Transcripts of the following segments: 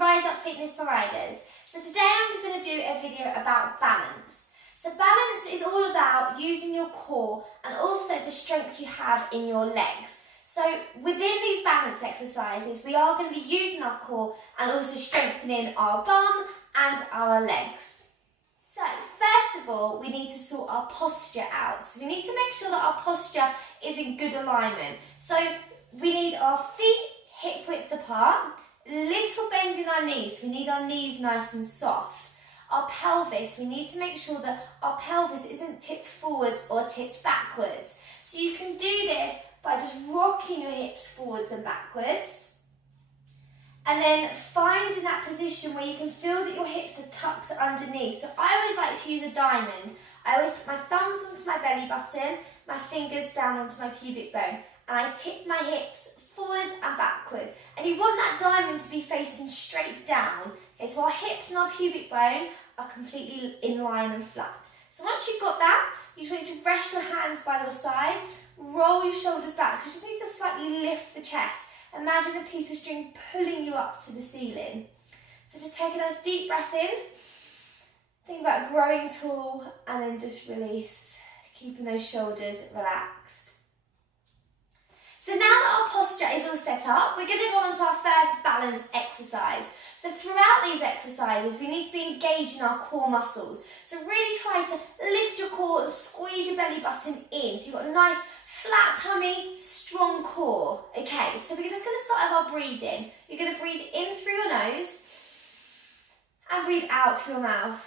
Rise Up Fitness for Riders. So today I'm going to do a video about balance. So balance is all about using your core and also the strength you have in your legs. So within these balance exercises, we are going to be using our core and also strengthening our bum and our legs. So first of all, we need to sort our posture out. So we need to make sure that our posture is in good alignment. So we need our feet hip width apart, little bend in our knees. We need our knees nice and soft. Our pelvis, we need to make sure that our pelvis isn't tipped forwards or tipped backwards. So you can do this by just rocking your hips forwards and backwards. And then finding that position where you can feel that your hips are tucked underneath. So I always like to use a diamond. I always put my thumbs onto my belly button, my fingers down onto my pubic bone, and I tip my hips forwards and backwards. And you want that diamond to be facing straight down. Okay, so our hips and our pubic bone are completely in line and flat. So once you've got that, you just want to rest your hands by your sides, roll your shoulders back. So you just need to slightly lift the chest. Imagine a piece of string pulling you up to the ceiling. So just take a nice deep breath in. Think about growing tall and then just release, keeping those shoulders relaxed. So now that our posture is all set up, we're going to go on to our first balance exercise. So throughout these exercises, we need to be engaging our core muscles. So really try to lift your core and squeeze your belly button in. So you've got a nice flat tummy, strong core. Okay, so we're just going to start with our breathing. You're going to breathe in through your nose and breathe out through your mouth.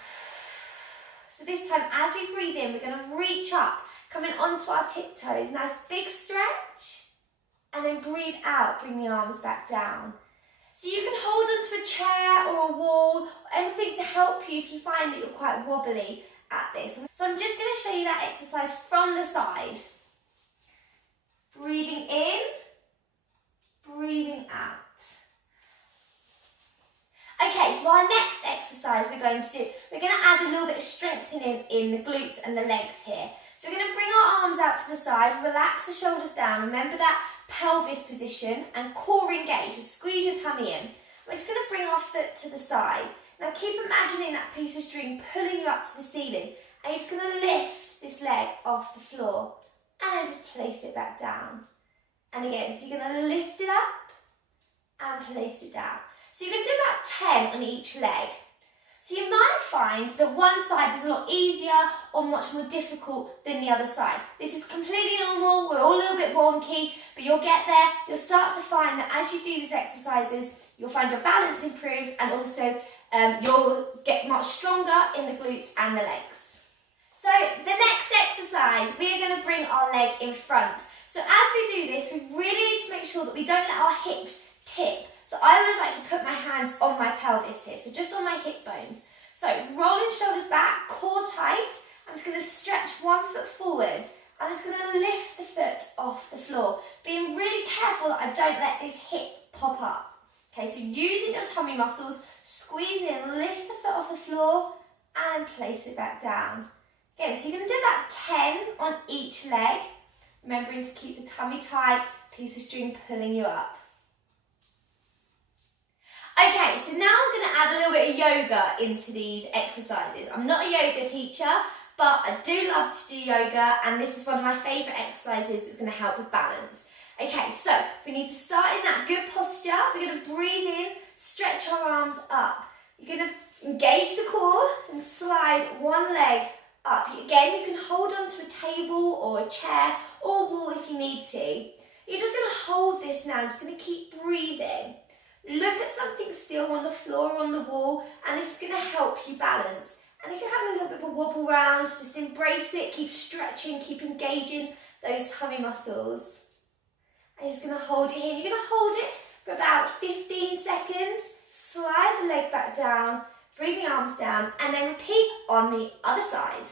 So this time, as we breathe in, we're going to reach up, coming onto our tiptoes. Nice big stretch. And then breathe out, bring the arms back down. So you can hold onto a chair or a wall, or anything to help you if you find that you're quite wobbly at this. So I'm just going to show you that exercise from the side. Breathing in, breathing out. Okay, so our next exercise we're going to add a little bit of strengthening in the glutes and the legs here. So we're going to bring our arms out to the side, relax the shoulders down. Remember that pelvis position and core engage. Just squeeze your tummy in. We're just going to bring our foot to the side. Now keep imagining that piece of string pulling you up to the ceiling. And you're just going to lift this leg off the floor and then just place it back down. And again, so you're going to lift it up and place it down. So you can do about 10 on each leg. So you might find that one side is a lot easier or much more difficult than the other side. This is completely normal, we're all a little bit wonky, but you'll get there. You'll start to find that as you do these exercises, you'll find your balance improves and also you'll get much stronger in the glutes and the legs. So the next exercise, we are going to bring our leg in front. So as we do this, we really need to make sure that we don't let our hips tip. So I always like to put my hands on my pelvis here, so just on my hip bones. So rolling shoulders back, core tight. I'm just going to stretch one foot forward. I'm just going to lift the foot off the floor, being really careful that I don't let this hip pop up. Okay, so using your tummy muscles, squeeze in, lift the foot off the floor and place it back down. Again, so you're going to do about 10 on each leg, remembering to keep the tummy tight, piece of string pulling you up. Okay, so now I'm going to add a little bit of yoga into these exercises. I'm not a yoga teacher, but I do love to do yoga, and this is one of my favourite exercises that's going to help with balance. Okay, so we need to start in that good posture. We're going to breathe in, stretch our arms up. You're going to engage the core and slide one leg up. Again, you can hold onto a table or a chair or a wall if you need to. You're just going to hold this now. I'm just going to keep breathing. Look at something still on the floor or on the wall, and this is going to help you balance. And if you're having a little bit of a wobble round, just embrace it, keep stretching, keep engaging those tummy muscles. And you're just going to hold it here. You're going to hold it for about 15 seconds, slide the leg back down, bring the arms down, and then repeat on the other side.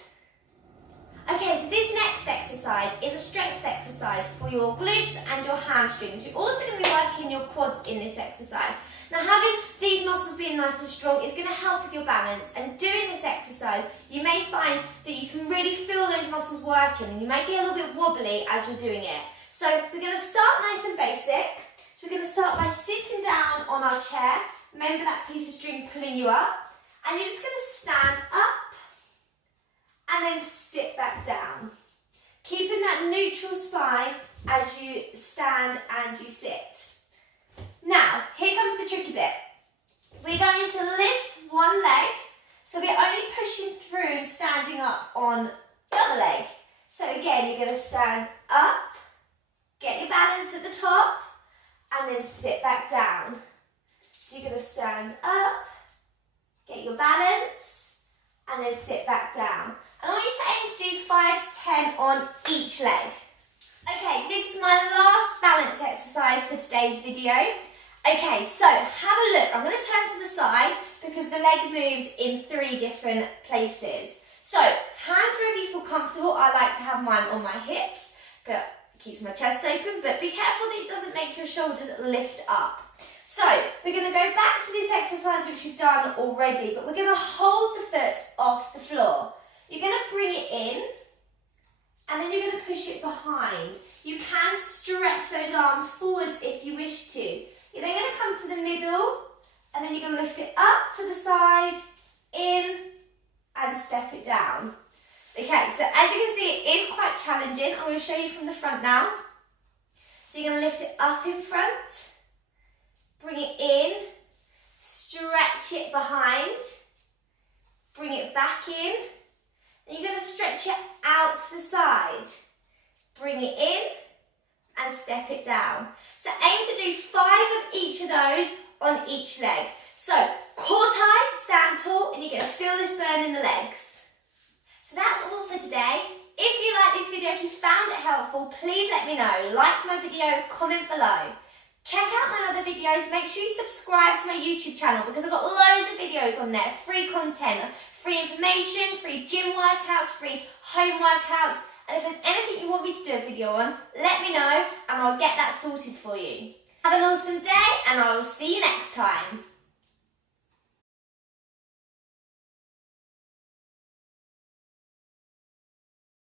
Okay, so this next exercise is a strength exercise for your glutes and your hamstrings. You're also going to be working your quads in this exercise. Now, having these muscles being nice and strong is going to help with your balance, and doing this exercise, you may find that you can really feel those muscles working. You may get a little bit wobbly as you're doing it. So we're going to start nice and basic. So we're going to start by sitting down on our chair, Remember that piece of string pulling you up. And you're just going to stand up and then sit back down. Keeping that neutral spine as you stand and you sit. Now, here comes the tricky bit. We're going to lift one leg, so we're only pushing through and standing up on the other leg. So again, you're going to stand up, get your balance at the top, and then sit back down. So you're going to stand up, get your balance, and then sit back down. And I want you to aim to do 5 to 10 on each leg. Okay, this is my last balance exercise for today's video. Okay, so have a look. I'm going to turn to the side because the leg moves in 3 different places. So, hands wherever you feel comfortable. I like to have mine on my hips, but it keeps my chest open. But be careful that it doesn't make your shoulders lift up. So, we're going to go back to this exercise which we've done already, but we're going to hold the foot off the floor. You're going to bring it in, and then you're going to push it behind. You can stretch those arms forwards if you wish to. You're then going to come to the middle, and then you're going to lift it up to the side, in, and step it down. Okay, so as you can see, it is quite challenging. I'm going to show you from the front now. So you're going to lift it up in front, bring it in, stretch it behind, bring it back in, then you're going to stretch it out to the side, bring it in, and step it down. So aim to do 5 of each of those on each leg. So core tight, stand tall, and you're going to feel this burn in the legs. So that's all for today. If you like this video, if you found it helpful, please let me know. Like my video, comment below. Check out my other videos. Make sure you subscribe to my YouTube channel because I've got loads of videos on there. Free content, free information, free gym workouts, free home workouts. And if there's anything you want me to do a video on, let me know and I'll get that sorted for you. Have an awesome day and I will see you next time.